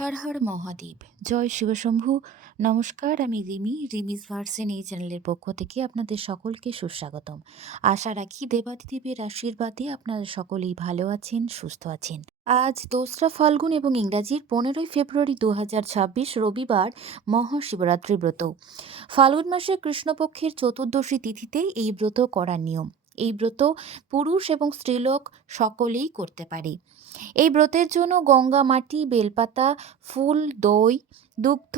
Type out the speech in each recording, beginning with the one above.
হর হর মহাদেব। জয় শিবশম্ভু নমস্কার, আমি রিমি। রিমিস ভার্সেন এই চ্যানেলের পক্ষ থেকে আপনাদের সকলকে সুস্বাগতম। আশা রাখি দেবাদিদেবের আশীর্বাদে আপনারা সকলেই ভালো আছেন, সুস্থ আছেন। আজ দোসরা ফাল্গুন এবং ইংরাজির পনেরোই ফেব্রুয়ারি দু হাজার ছাব্বিশ রবিবার মহাশিবরাত্রি ব্রত। ফাল্গুন মাসে কৃষ্ণপক্ষের চতুর্দশী তিথিতে এই ব্রত করার নিয়ম। এই ব্রত পুরুষ এবং স্ত্রীলোক সকলেই করতে পারে। এই ব্রতের জন্য গঙ্গা মাটি, বেলপাতা, ফুল, দই, দুগ্ধ,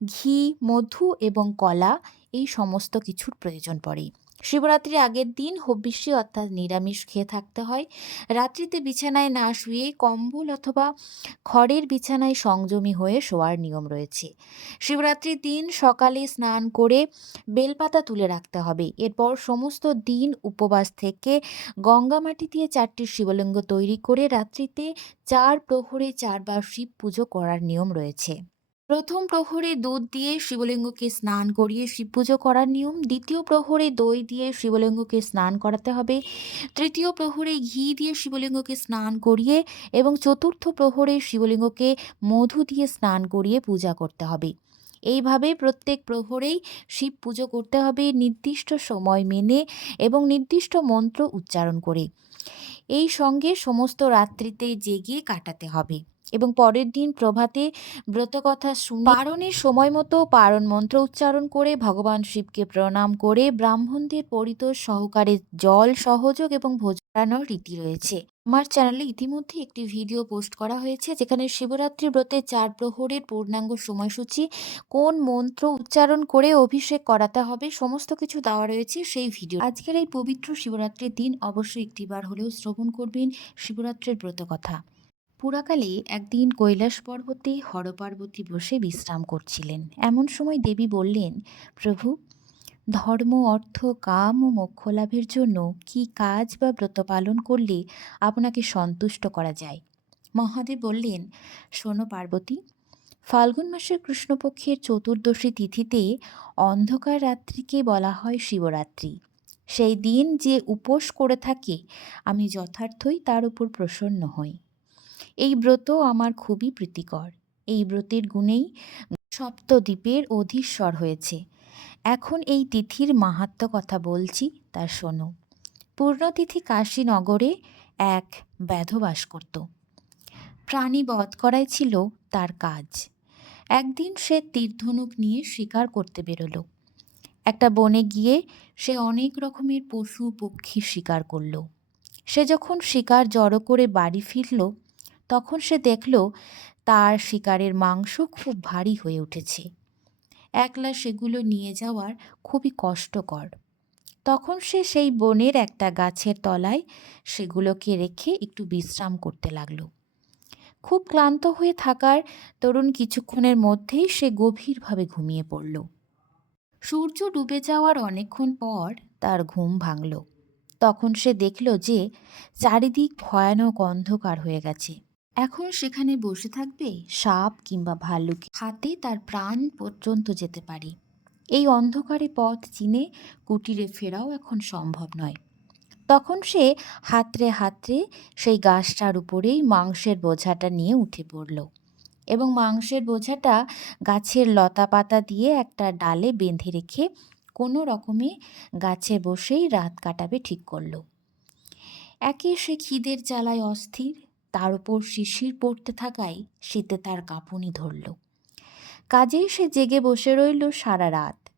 ঘি, মধু এবং কলা এই সমস্ত কিছুর প্রয়োজন পড়ে। শিবরাত্রির আগের দিন হব্বিষ্যি অর্থাৎ নিরামিষ খেয়ে থাকতে হয়। রাত্রিতে বিছানায় না শুয়ে কম্বল অথবা খড়ের বিছানায় সংযমী হয়ে শোয়ার নিয়ম রয়েছে। শিবরাত্রির দিন সকালে স্নান করে বেলপাতা তুলে রাখতে হবে। এরপর সমস্ত দিন উপবাস থেকে গঙ্গা মাটি দিয়ে চারটি শিবলিঙ্গ তৈরি করে রাত্রিতে চার প্রহরে চারবার শিব পুজো করার নিয়ম রয়েছে। প্রথম প্রহরে দুধ দিয়ে শিবলিঙ্গকে স্নান করিয়ে শিব পুজো করার নিয়ম। দ্বিতীয় প্রহরে দই দিয়ে শিবলিঙ্গকে স্নান করাতে হবে। তৃতীয় প্রহরে ঘি দিয়ে শিবলিঙ্গকে স্নান করিয়ে এবং চতুর্থ প্রহরে শিবলিঙ্গকে মধু দিয়ে স্নান করিয়ে পূজা করতে হবে। এইভাবে প্রত্যেক প্রহরেই শিব পুজো করতে হবে নির্দিষ্ট সময় মেনে এবং নির্দিষ্ট মন্ত্র উচ্চারণ করে। এই সঙ্গে সমস্ত রাত্রিতে জেগে কাটাতে হবে। এবং পরের দিন প্রভাতে ব্রতকথা শুনে পারণের সময় মতো পারণ মন্ত্র উচ্চারণ করে ভগবান শিবকে প্রণাম করে ব্রাহ্মণদের পরিতোষ সহকারে জল, সহযোগ এবং ভোজনানোর রীতি রয়েছে। আমার চ্যানেলে ইতিমধ্যে একটি ভিডিও পোস্ট করা হয়েছে, যেখানে শিবরাত্রি ব্রতে চার প্রহরের পূর্ণাঙ্গ সময়সূচি, কোন মন্ত্র উচ্চারণ করে অভিষেক করাতে হবে, সমস্ত কিছু দেওয়া রয়েছে সেই ভিডিও আজকের এই পবিত্র শিবরাত্রির দিন অবশ্যই একটিবার হলেও শ্রবণ করবেন শিবরাত্রির ব্রত কথা পুরাকালে একদিন কৈলাস পর্বতে হরপার্বতী বসে বিশ্রাম করছিলেন। এমন সময় দেবী বললেন, প্রভু, ধর্ম, অর্থ, কাম ও মোক্ষ লাভের জন্য কি কাজ বা ব্রত পালন করলে আপনাকে সন্তুষ্ট করা যায়? মহাদেব বললেন, শোনো পার্বতী, ফাল্গুন মাসের কৃষ্ণপক্ষের চতুর্দশী তিথিতে অন্ধকার রাত্রিকে বলা হয় শিবরাত্রি। সেই দিন যে উপোস করে থাকে, আমি যথার্থই তার উপর প্রসন্ন হই। এই ব্রত আমার খুবই প্রীতিকর। এই ব্রতের গুণেই সপ্তদ্বীপের অধীশ্বর হয়েছে। এখন এই তিথির মাহাত্ম কথা বলছি, তা শোনো। পূর্ণতিথি কাশীনগরে এক ব্যাধ বাস করত। প্রাণী বধ করাই ছিল তার কাজ। একদিন সে তীরধনুক নিয়ে শিকার করতে বেরোলো। একটা বনে গিয়ে সে অনেক রকমের পশু পক্ষী শিকার করল। সে যখন শিকার জড়ো করে বাড়ি ফিরল তখন সে দেখল তার শিকারের মাংস খুব ভারী হয়ে উঠেছে। একলা সেগুলো নিয়ে যাওয়ার খুবই কষ্টকর। তখন সে সেই বনের একটা গাছের তলায় সেগুলোকে রেখে একটু বিশ্রাম করতে লাগল। খুব ক্লান্ত হয়ে থাকার তরুণ কিছুক্ষণের মধ্যেই সে গভীরভাবে ঘুমিয়ে পড়ল। সূর্য ডুবে যাওয়ার অনেকক্ষণ পর তার ঘুম ভাঙল। তখন সে দেখল যে, চারিদিক ভয়ানক অন্ধকার হয়ে গেছে। এখন সেখানে বসে থাকবে সাপ কিংবা ভাল্লুক। হাতে তার প্রাণ পর্যন্ত যেতে পারে। এই অন্ধকারে পথ চিনে কুটিরে ফেরাও এখন সম্ভব নয়। তখন সে হাতড়ে হাতড়ে সেই গাছটার উপরেই মাংসের বোঝাটা নিয়ে উঠে পড়ল এবং মাংসের বোঝাটা গাছের লতা পাতা দিয়ে একটা ডালে বেঁধে রেখে কোনো রকমে গাছে বসেই রাত কাটাবে ঠিক করল। একে সে খিদের জ্বালায় অস্থির। তার উপর শিশির পড়তে থাকায় শীতে তার কাঁপুনি ধরল। কাজেই সে জেগে বসে রইল সারা রাত।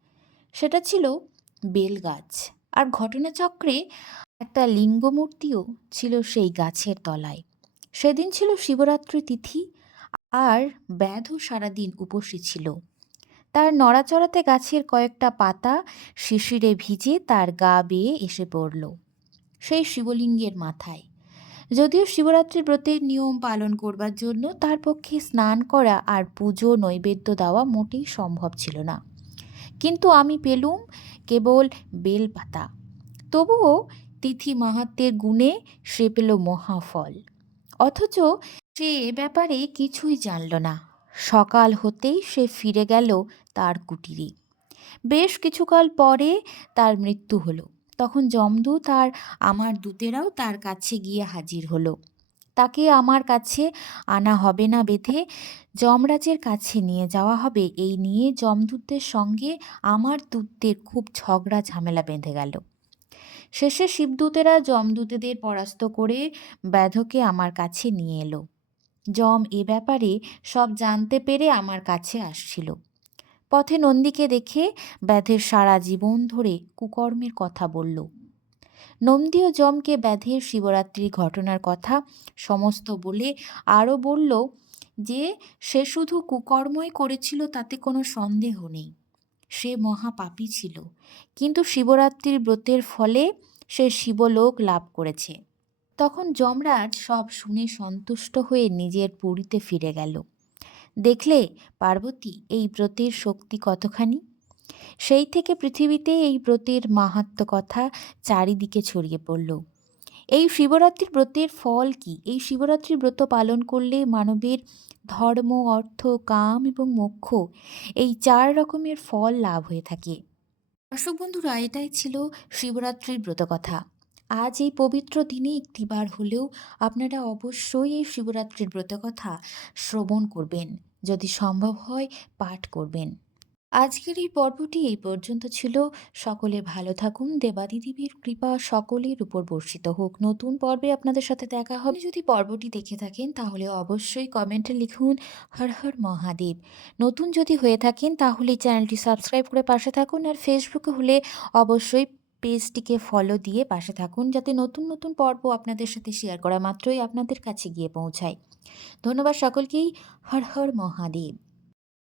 সেটা ছিল বেলগাছ। আর ঘটনাচক্রে একটা লিঙ্গমূর্তিও ছিল সেই গাছের তলায়। সেদিন ছিল শিবরাত্রি তিথি আর ব্যাধও সারাদিন উপসী ছিল। তার নড়াচড়াতে গাছের কয়েকটা পাতা শিশিরে ভিজে তার গা বেয়ে এসে পড়ল। সেই শিবলিঙ্গের মাথায়। যদিও শিবরাত্রির ব্রতের নিয়ম পালন করবার জন্য তার পক্ষে স্নান করা আর পুজো নৈবেদ্য দেওয়া মোটেই সম্ভব ছিল না। কিন্তু আমি পেলুম কেবল বেলপাতা। তবুও তিথি মাহাত্মের গুণে সে পেল মহাফল। অথচ সে এ ব্যাপারে কিছুই জানল না। সকাল হতেই সে ফিরে গেল তার কুটিরে। বেশ কিছুকাল পরে তার মৃত্যু হলো। তখন যমদূত আর আমার দূতেরাও তার কাছে গিয়ে হাজির হলো। তাকে আমার কাছে আনা হবে না বেঁধে যমরাজের কাছে নিয়ে যাওয়া হবে। এই নিয়ে যমদূতদের সঙ্গে আমার দূতদের খুব ঝগড়া ঝামেলা বেঁধে গেল। শেষে শিবদূতেরা যমদূতেদের পরাস্ত করে ব্যাধকে আমার কাছে নিয়ে এলো। যম এ ব্যাপারে সব জানতে পেরে আমার কাছে আসছিল। পথে নন্দীকে দেখে ব্যাধের সারা জীবন ধরে কুকর্মের কথা বলল। নন্দী ও যমকে ব্যাধের শিবরাত্রির ঘটনার কথা সমস্ত বলে আরও বলল যে, সে শুধু কুকর্মই করেছিল, তাতে কোনো সন্দেহ নেই। সে মহাপাপী ছিল। কিন্তু শিবরাত্রির ব্রতের ফলে সে শিবলোক লাভ করেছে। তখন যমরাজ সব শুনে সন্তুষ্ট হয়ে নিজের পুরীতে ফিরে গেল। দেখলে পার্বতী, এই ব্রতের শক্তি কতখানি? সেই থেকে পৃথিবীতে এই ব্রতের মাহাত্ম কথা চারিদিকে ছড়িয়ে পড়ল। এই শিবরাত্রির ব্রতের ফল কি? এই শিবরাত্রির ব্রত পালন করলে মানবের ধর্ম, অর্থ, কাম এবং মোক্ষ এই চার রকমের ফল লাভ হয়ে থাকে। দর্শক বন্ধুরা, এটাই ছিল শিবরাত্রির ব্রতকথা আজ এই পবিত্র দিনে একটিবার হলেও আপনারা অবশ্যই এই শিবরাত্রির ব্রতকথা শ্রবণ করবেন। যদি সম্ভব হয়, পাঠ করবেন। আজকের এই পর্বটি এই পর্যন্ত ছিল। সকলে ভালো থাকুন। দেবাদিদেবীর কৃপা সকলের উপর বর্ষিত হোক। নতুন পর্বে আপনাদের সাথে দেখা হবে। যদি পর্বটি দেখে থাকেন, তাহলে অবশ্যই কমেন্টে লিখুন, হর হর মহাদেব। নতুন যদি হয়ে থাকেন, তাহলে চ্যানেলটি সাবস্ক্রাইব করে পাশে থাকুন। আর ফেসবুকে হলে অবশ্যই পেজটিকে ফলো দিয়ে পাশে থাকুন যাতে নতুন নতুন পর্ব আপনাদের সাথে শেয়ার করা মাত্রই আপনাদের কাছে গিয়ে পৌঁছায়। ধন্যবাদ সকলকেই। হর হর মহাদেব।